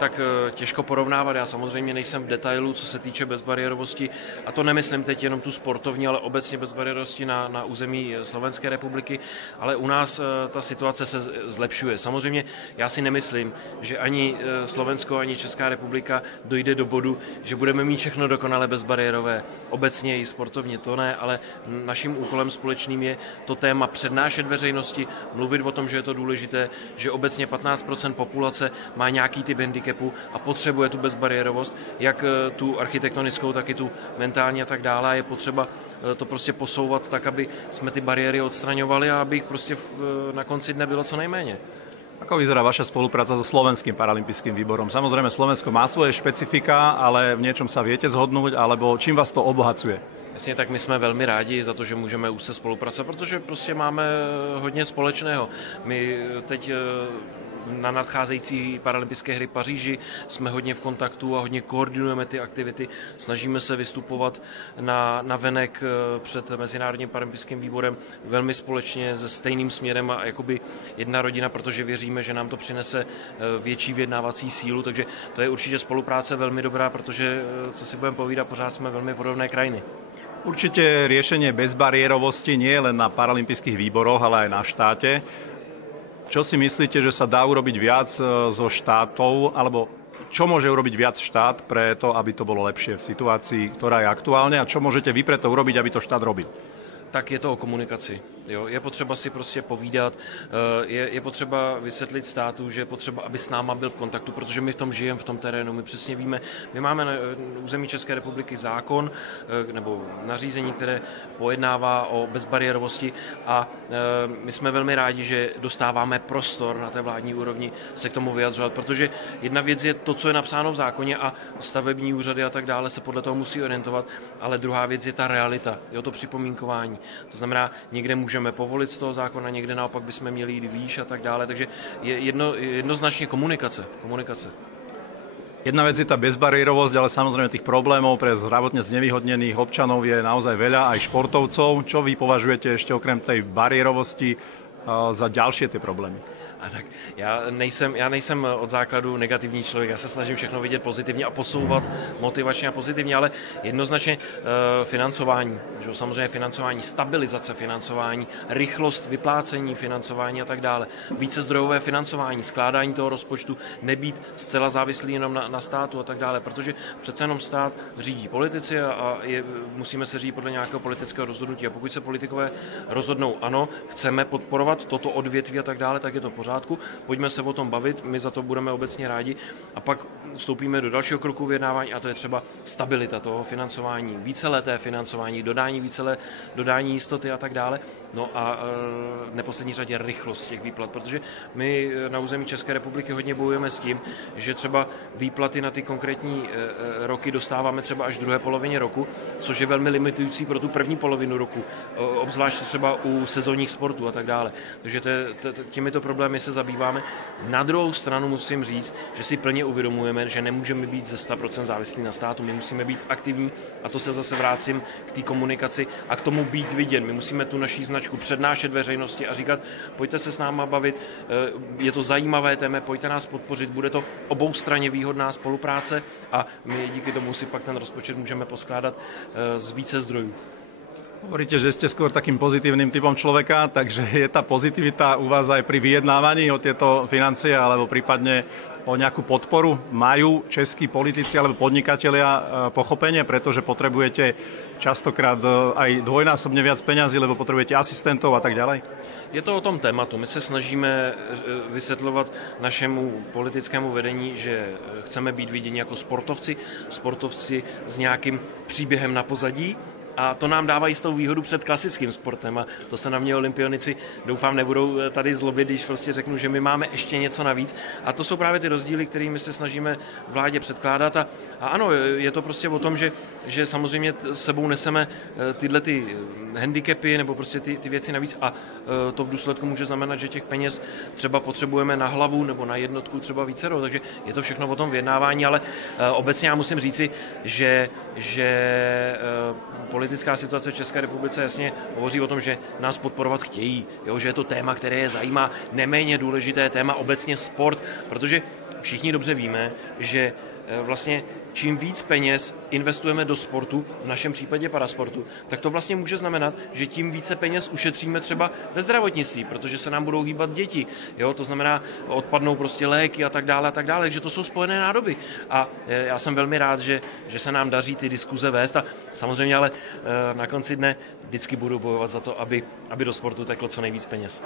tak těžko porovnávat. Já samozřejmě nejsem v detailu, co se týče bezbariérovosti, a to nemyslím teď jenom tu sportovní, ale obecně bezbariérovosti na území Slovenské republiky, ale u nás ta situace se zlepšuje. Samozřejmě já si nemyslím, že ani Slovensko, ani Česká republika dojde do bodu, že budeme mít všechno dokonale bezbariérové. Obecně i sportovně to ne, ale naším úkolem společným je to téma přednášet veřejnosti, mluvit o tom, že je to důležité, že obecně 15% populace má nějaký typ handicapu a potřebuje tu bezbariérovost, jak tu architektonickou, tak i tu mentální a tak dále. A je potřeba to prostě posouvat tak, aby jsme ty bariéry odstraňovali a aby jich prostě na konci dne bylo co nejméně. Ako vyzerá vaša spolupráca so Slovenským paralympijským výborom? Samozrejme, Slovensko má svoje špecifika, ale v niečom sa viete zhodnúť, alebo čím vás to obohacuje? Jasně, tak my jsme velmi rádi za to, že můžeme úzce spolupracovat, protože prostě máme hodně společného. My teď na nadcházející paralympijské hry v Paříži jsme hodně v kontaktu a hodně koordinujeme ty aktivity. Snažíme se vystupovat na venek před Mezinárodním paralympijským výborem velmi společně se stejným směrem a jakoby jedna rodina, protože věříme, že nám to přinese větší vyjednávací sílu, takže to je určitě spolupráce velmi dobrá, protože, co si budeme povídat, pořád jsme velmi podobné krajiny. Určite riešenie bezbariérovosti nie je len na paralympijských výboroch, ale aj na štáte. Čo si myslíte, že sa dá urobiť viac zo štátov, alebo čo môže urobiť viac štát pre to, aby to bolo lepšie v situácii, ktorá je aktuálne, a čo môžete vy pre to urobiť, aby to štát robil? Tak je to o komunikaci. Jo? Je potřeba si prostě povídat, je potřeba vysvětlit státu, že je potřeba, aby s náma byl v kontaktu, protože my v tom žijeme, v tom terénu, my přesně víme, my máme na území České republiky zákon nebo nařízení, které pojednává o bezbariérovosti a my jsme velmi rádi, že dostáváme prostor na té vládní úrovni se k tomu vyjadřovat, protože jedna věc je to, co je napsáno v zákoně a stavební úřady a tak dále se podle toho musí orientovat, ale druhá věc je ta realita, jo, to připomínkování. To znamená, někde můžeme povolit z toho zákona, někde naopak bychom měli jít výš a tak dále, takže je jednoznačně komunikace. Jedna vec je tá bezbariérovosť, ale samozrejme tých problémov pre zdravotne znevýhodnených občanov je naozaj veľa, aj športovcov. Čo vy považujete ešte okrem tej bariérovosti za ďalšie tie problémy? A tak já nejsem od základu negativní člověk, já se snažím všechno vidět pozitivně a posouvat motivačně a pozitivně, ale jednoznačně financování, že samozřejmě financování, stabilizace financování, rychlost vyplácení financování a tak dále, více zdrojové financování, skládání toho rozpočtu, nebýt zcela závislý jenom na státu a tak dále, protože přece jenom stát řídí politici a musíme se řídit podle nějakého politického rozhodnutí a pokud se politikové rozhodnou, ano, chceme podporovat toto odvětví a tak dále, tak je to pořád. Pojďme se o tom bavit, my za to budeme obecně rádi a pak vstoupíme do dalšího kroku vyjednávání a to je třeba stabilita toho financování, víceleté financování, dodání jistoty a tak dále. No a v neposlední řadě rychlost těch výplat, protože my na území České republiky hodně bojujeme s tím, že třeba výplaty na ty konkrétní roky dostáváme třeba až v druhé polovině roku, což je velmi limitující pro tu první polovinu roku, obzvlášť třeba u sezónních sportů a tak dále. Takže těmito problémy se zabýváme. Na druhou stranu musím říct, že si plně uvědomujeme, že nemůžeme být ze 100% závislí na státu, my musíme být aktivní a to se zase vrátím k té komunikaci a k tomu být viděn. My musíme tu naší značku přednášet veřejnosti a říkat, pojďte se s náma bavit, je to zajímavé téma, pojďte nás podpořit, bude to oboustranně výhodná spolupráce a my díky tomu si pak ten rozpočet můžeme poskládat z více zdrojů. Hovoríte, že ste skôr takým pozitívnym typom človeka, takže je tá pozitivita u vás aj pri vyjednávaní o tieto financie alebo prípadne o nejakú podporu? Majú českí politici alebo podnikatelia pochopenie, pretože potrebujete častokrát aj dvojnásobne viac peňazí, lebo potrebujete asistentov a tak ďalej? Je to o tom tématu. My se snažíme vysvětlovat našemu politickému vedení, že chceme být viděni jako sportovci s nějakým příběhem na pozadí, a to nám dává jistou výhodu před klasickým sportem a to se na mě olympionici doufám nebudou tady zlobit, když prostě řeknu, že my máme ještě něco navíc a to jsou právě ty rozdíly, kterými se snažíme vládě předkládat a ano, je to prostě o tom, že samozřejmě s sebou neseme tyhle ty handicapy nebo prostě ty věci navíc a to v důsledku může znamenat, že těch peněz třeba potřebujeme na hlavu nebo na jednotku třeba vícero, takže je to všechno o tom vyjednávání, ale obecně já musím říci, že politická situace v České republice jasně hovoří o tom, že nás podporovat chtějí, jo, že je to téma, které je zajímá, neméně důležité téma obecně sport, protože všichni dobře víme, že vlastně čím víc peněz investujeme do sportu, v našem případě parasportu, tak to vlastně může znamenat, že tím více peněz ušetříme třeba ve zdravotnictví, protože se nám budou hýbat děti. Jo? To znamená, odpadnou prostě léky a tak dále, takže to jsou spojené nádoby. A já jsem velmi rád, že se nám daří ty diskuze vést a samozřejmě ale na konci dne vždycky budu bojovat za to, aby do sportu teklo co nejvíc peněz.